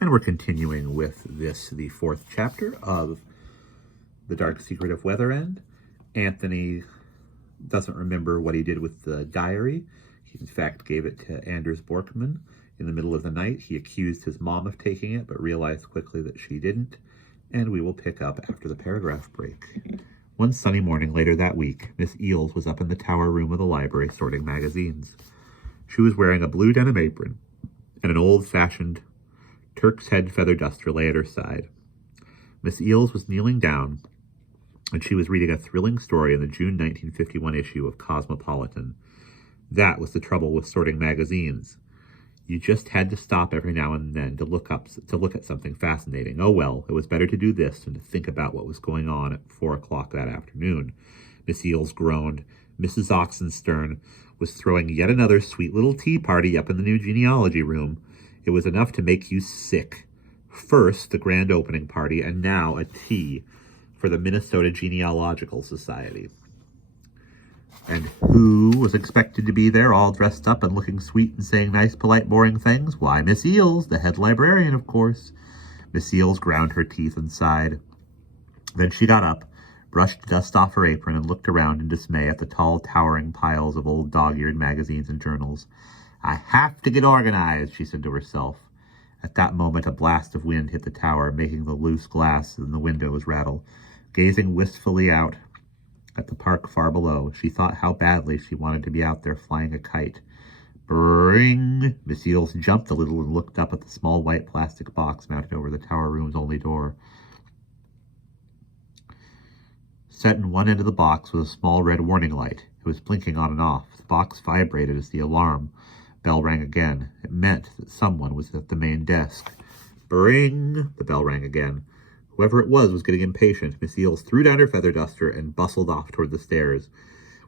And we're continuing with this, the fourth chapter of The Dark Secret of Weatherend. Anthony doesn't remember what he did with the diary. He, in fact, gave it to Anders Borkman in the middle of the night. He accused his mom of taking it, but realized quickly that she didn't. And we will pick up after the paragraph break. One sunny morning later that week, Miss Eels was up in the tower room of the library sorting magazines. She was wearing a blue denim apron, and an old-fashioned Turk's head feather duster lay at her side. Miss Eels was kneeling down, and she was reading a thrilling story in the June 1951 issue of Cosmopolitan. That was the trouble with sorting magazines. You just had to stop every now and then to look at something fascinating. Oh well, it was better to do this than to think about what was going on at 4 o'clock that afternoon. Miss Eels groaned. Mrs. Oxenstern was throwing yet another sweet little tea party up in the new genealogy room. It was enough to make you sick. First, the grand opening party, and now a tea for the Minnesota Genealogical Society. And who was expected to be there, all dressed up and looking sweet and saying nice, polite, boring things? Why, Miss Eels, the head librarian, of course. Miss Eels ground her teeth and sighed. Then she got up, brushed dust off her apron, and looked around in dismay at the tall, towering piles of old dog-eared magazines and journals. I have to get organized, she said to herself. At that moment, a blast of wind hit the tower, making the loose glass in the windows rattle. Gazing wistfully out at the park far below, she thought how badly she wanted to be out there flying a kite. Bring! Miss Eels jumped a little and looked up at the small white plastic box mounted over the tower room's only door. Set in one end of the box was a small red warning light. It was blinking on and off. The box vibrated as the alarm bell rang again. It meant that someone was at the main desk. Bring! The bell rang again. Whoever it was getting impatient. Miss Eels threw down her feather duster and bustled off toward the stairs.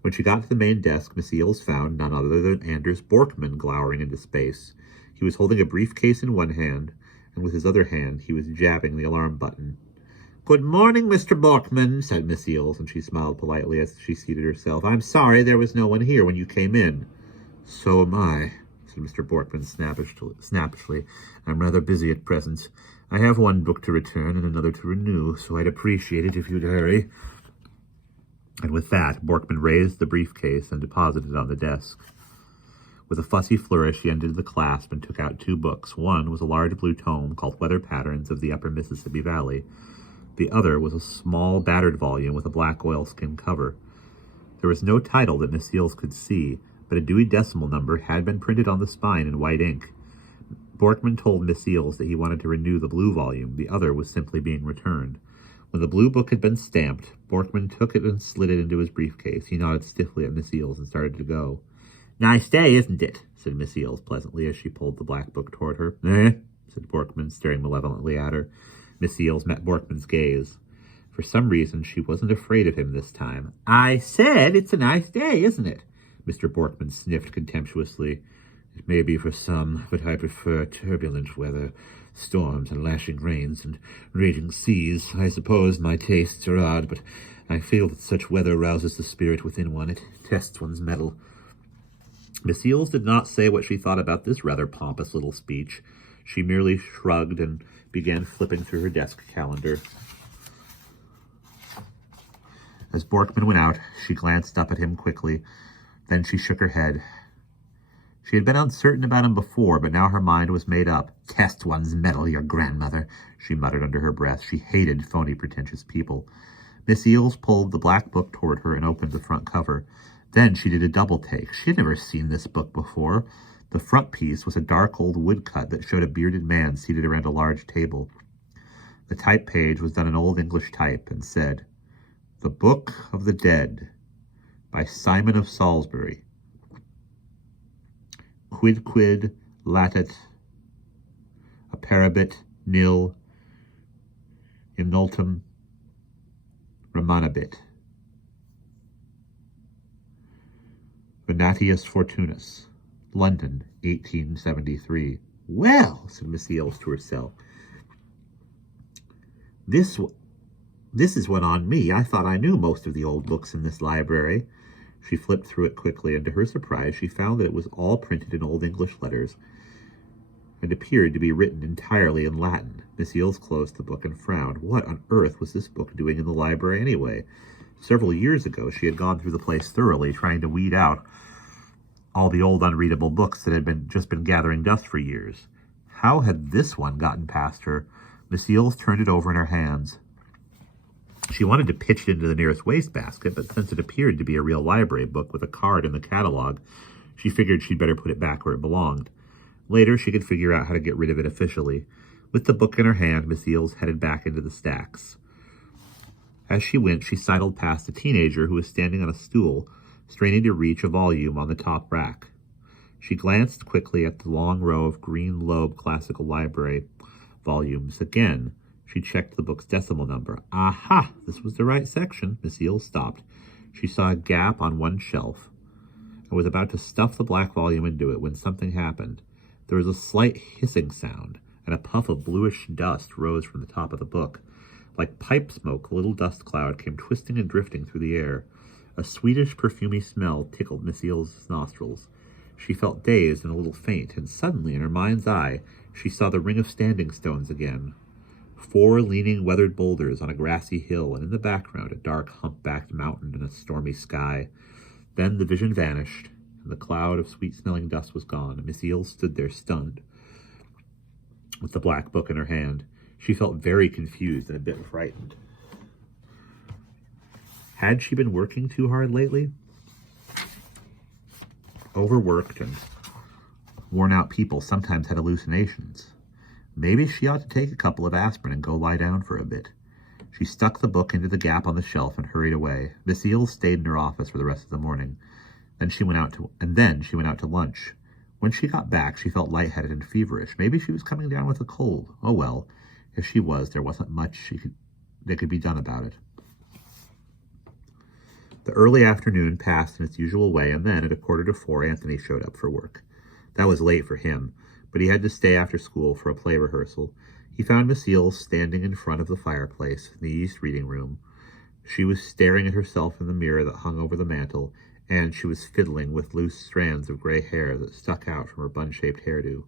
When she got to the main desk, Miss Eels found none other than Anders Borkman glowering into space. He was holding a briefcase in one hand, and with his other hand he was jabbing the alarm button. Good morning, Mr. Borkman, said Miss Eels, and she smiled politely as she seated herself. I'm sorry there was no one here when you came in. So am I, said Mr. Borkman snappishly. I'm rather busy at present. I have one book to return and another to renew, so I'd appreciate it if you'd hurry. And with that, Borkman raised the briefcase and deposited it on the desk. With a fussy flourish, he undid the clasp and took out 2 books. One was a large blue tome called Weather Patterns of the Upper Mississippi Valley. The other was a small, battered volume with a black oilskin cover. There was no title that Miss Eels could see, but a Dewey Decimal number had been printed on the spine in white ink. Borkman told Miss Eels that he wanted to renew the blue volume. The other was simply being returned. When the blue book had been stamped, Borkman took it and slid it into his briefcase. He nodded stiffly at Miss Eels and started to go. Nice day, isn't it? Said Miss Eels pleasantly as she pulled the black book toward her. Said Borkman, staring malevolently at her. Miss Eels met Borkman's gaze. For some reason, she wasn't afraid of him this time. I said it's a nice day, isn't it? Mr. Borkman sniffed contemptuously. It may be for some, but I prefer turbulent weather, storms and lashing rains and raging seas. I suppose my tastes are odd, but I feel that such weather rouses the spirit within one. It tests one's mettle. Miss Eels did not say what she thought about this rather pompous little speech. She merely shrugged and began flipping through her desk calendar. As Borkman went out, she glanced up at him quickly. Then she shook her head. She had been uncertain about him before, but now her mind was made up. Test one's mettle, your grandmother, she muttered under her breath. She hated phony, pretentious people. Miss Eels pulled the black book toward her and opened the front cover. Then she did a double take. She had never seen this book before. The front piece was a dark old woodcut that showed a bearded man seated around a large table. The type page was done in Old English type and said, The Book of the Dead, by Simon of Salisbury. Quid latet apparabit nil innultum remanabit. Venatius Fortunus, London, 1873. Well, said Miss Eels to herself, this is one on me. I thought I knew most of the old books in this library. She flipped through it quickly, and to her surprise, she found that it was all printed in Old English letters. and appeared to be written entirely in Latin. Miss Eels closed the book and frowned. What on earth was this book doing in the library anyway? Several years ago, she had gone through the place thoroughly, trying to weed out all the old unreadable books that had just been gathering dust for years. How had this one gotten past her? Miss Eels turned it over in her hands. She wanted to pitch it into the nearest wastebasket, but since it appeared to be a real library book with a card in the catalog, she figured she'd better put it back where it belonged. Later, she could figure out how to get rid of it officially. With the book in her hand, Miss Eels headed back into the stacks. As she went, she sidled past a teenager who was standing on a stool, straining to reach a volume on the top rack. She glanced quickly at the long row of green lobe classical library volumes. Again, she checked the book's decimal number. Aha! This was the right section. Miss Eels stopped. She saw a gap on one shelf and was about to stuff the black volume into it when something happened. There was a slight hissing sound, and a puff of bluish dust rose from the top of the book. Like pipe smoke, a little dust cloud came twisting and drifting through the air. A sweetish, perfumey smell tickled Miss Eels' nostrils. She felt dazed and a little faint, and suddenly, in her mind's eye, she saw the ring of standing stones again. 4 leaning, weathered boulders on a grassy hill, and in the background a dark, humpbacked mountain and a stormy sky. Then the vision vanished, and the cloud of sweet-smelling dust was gone, and Miss Eels stood there stunned, with the black book in her hand. She felt very confused and a bit frightened. Had she been working too hard lately? Overworked and worn-out people sometimes had hallucinations. Maybe she ought to take a couple of aspirin and go lie down for a bit. She stuck the book into the gap on the shelf and hurried away. Miss Eels stayed in her office for the rest of the morning. Then she went out to lunch. When she got back, she felt lightheaded and feverish. Maybe she was coming down with a cold. Oh well, if she was, there wasn't much that could be done about it. The early afternoon passed in its usual way, and then at 3:45, Anthony showed up for work. That was late for him, but he had to stay after school for a play rehearsal. He found Miss Eels standing in front of the fireplace in the East reading room. She was staring at herself in the mirror that hung over the mantel, and she was fiddling with loose strands of gray hair that stuck out from her bun-shaped hairdo.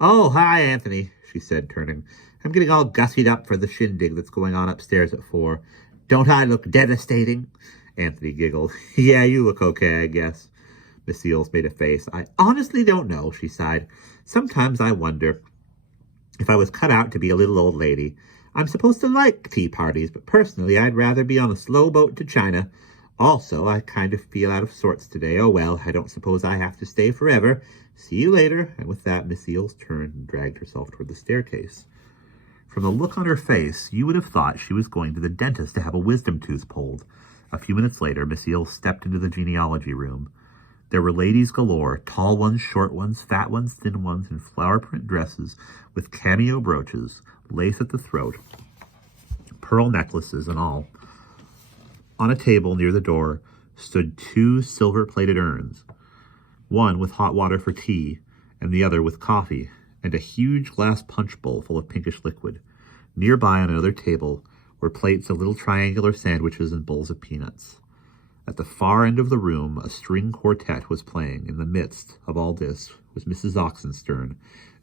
"Oh, hi, Anthony," she said, turning. "I'm getting all gussied up for the shindig that's going on upstairs at 4. Don't I look devastating?" Anthony giggled. "Yeah, you look okay, I guess." Miss Eels made a face. "I honestly don't know," she sighed. "Sometimes I wonder if I was cut out to be a little old lady. I'm supposed to like tea parties, but personally I'd rather be on a slow boat to China. Also, I kind of feel out of sorts today. Oh well, I don't suppose I have to stay forever. See you later." And with that, Miss Eels turned and dragged herself toward the staircase. From the look on her face, you would have thought she was going to the dentist to have a wisdom tooth pulled. A few minutes later, Miss Eels stepped into the genealogy room. There were ladies galore, tall ones, short ones, fat ones, thin ones, in flower-print dresses with cameo brooches, lace at the throat, pearl necklaces and all. On a table near the door stood 2 silver-plated urns, one with hot water for tea and the other with coffee, and a huge glass punch bowl full of pinkish liquid. Nearby on another table were plates of little triangular sandwiches and bowls of peanuts. At the far end of the room, a string quartet was playing. In the midst of all this was Mrs. Oxenstern,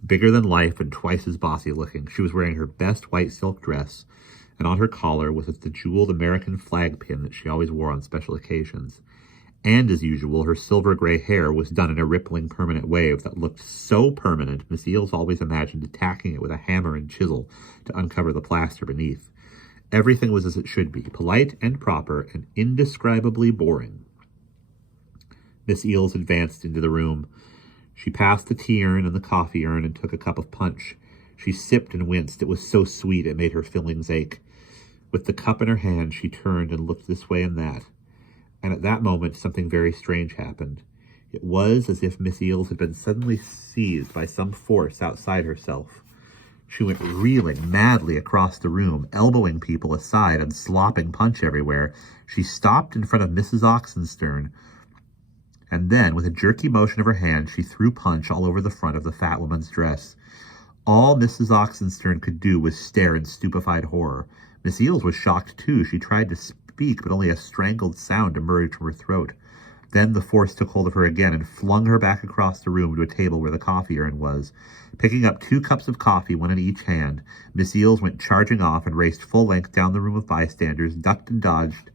bigger than life and twice as bossy looking. She was wearing her best white silk dress, and on her collar was the jeweled American flag pin that she always wore on special occasions. And as usual, her silver-gray hair was done in a rippling permanent wave that looked so permanent, Miss Eels always imagined attacking it with a hammer and chisel to uncover the plaster beneath. Everything was as it should be, polite and proper and indescribably boring. Miss Eels advanced into the room. She passed the tea urn and the coffee urn and took a cup of punch. She sipped and winced. It was so sweet it made her fillings ache. With the cup in her hand, she turned and looked this way and that. And at that moment, something very strange happened. It was as if Miss Eels had been suddenly seized by some force outside herself. She went reeling madly across the room, elbowing people aside and slopping punch everywhere. She stopped in front of Mrs. Oxenstern, and then, with a jerky motion of her hand, she threw punch all over the front of the fat woman's dress. All Mrs. Oxenstern could do was stare in stupefied horror. Miss Eels was shocked, too. She tried to speak, but only a strangled sound emerged from her throat. Then the force took hold of her again and flung her back across the room to a table where the coffee urn was. Picking up 2 cups of coffee, one in each hand, Miss Eels went charging off and raced full length down the room of bystanders, ducked and dodged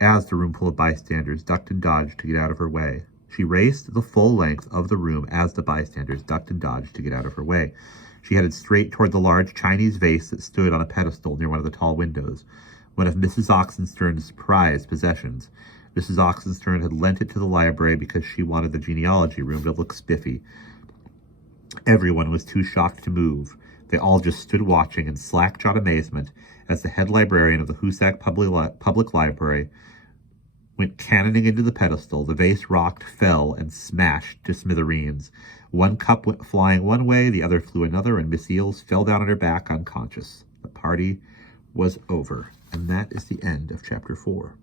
as the room full of bystanders ducked and dodged to get out of her way. She raced the full length of the room as the bystanders ducked and dodged to get out of her way. She headed straight toward the large Chinese vase that stood on a pedestal near one of the tall windows, one of Mrs. Oxenstern's prized possessions. Mrs. Oxenstern had lent it to the library because she wanted the genealogy room to look spiffy. Everyone was too shocked to move. They all just stood watching in slack-jawed amazement as the head librarian of the Hoosac Public Library went cannoning into the pedestal. The vase rocked, fell, and smashed to smithereens. One cup went flying one way, the other flew another, and Miss Eels fell down on her back unconscious. The party was over. And that is the end of Chapter 4.